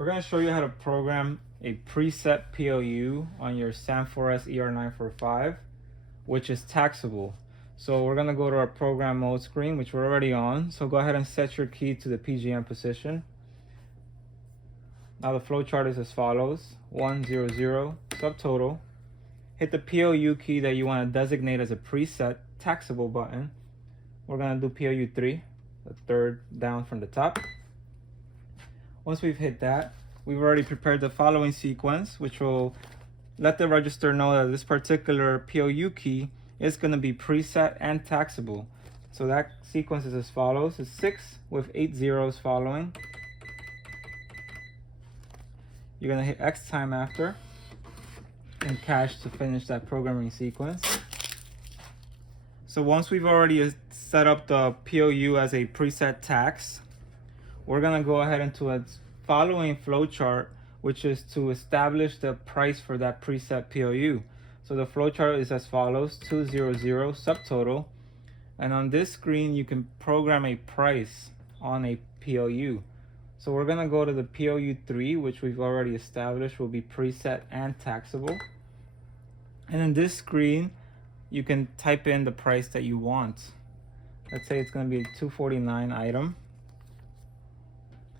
We're going to show you how to program a preset PLU on your SAM4s ER-915, which is taxable. So we're going to go to our program mode screen, which we're already on. So go ahead and set your key to the PGM position. Now the flowchart is as follows: 100 subtotal. Hit the PLU key that you want to designate as a preset taxable button. We're going to do PLU 3, the third down from the top. Once we've hit that, we've already prepared the following sequence, which will let the register know that this particular PLU key is going to be preset and taxable. So that sequence is as follows: it's 6 with 8 zeros following. You're going to hit X time after and cache to finish that programming sequence. So once we've already set up the PLU as a preset tax, we're going to go ahead into a following flowchart, which is to establish the price for that preset PLU. So the flowchart is as follows: 200 subtotal, and on this screen you can program a price on a PLU. So we're going to go to the PLU 3, which we've already established will be preset and taxable. And in this screen, you can type in the price that you want. Let's say it's going to be a 249 item.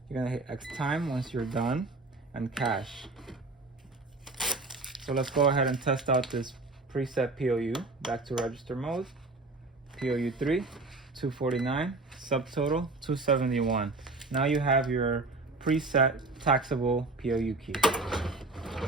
You're going to hit X time once you're done and cache. So let's go ahead and test out this preset PLU. Back to register mode. PLU 3, 249, subtotal 271. Now you have your preset taxable PLU key.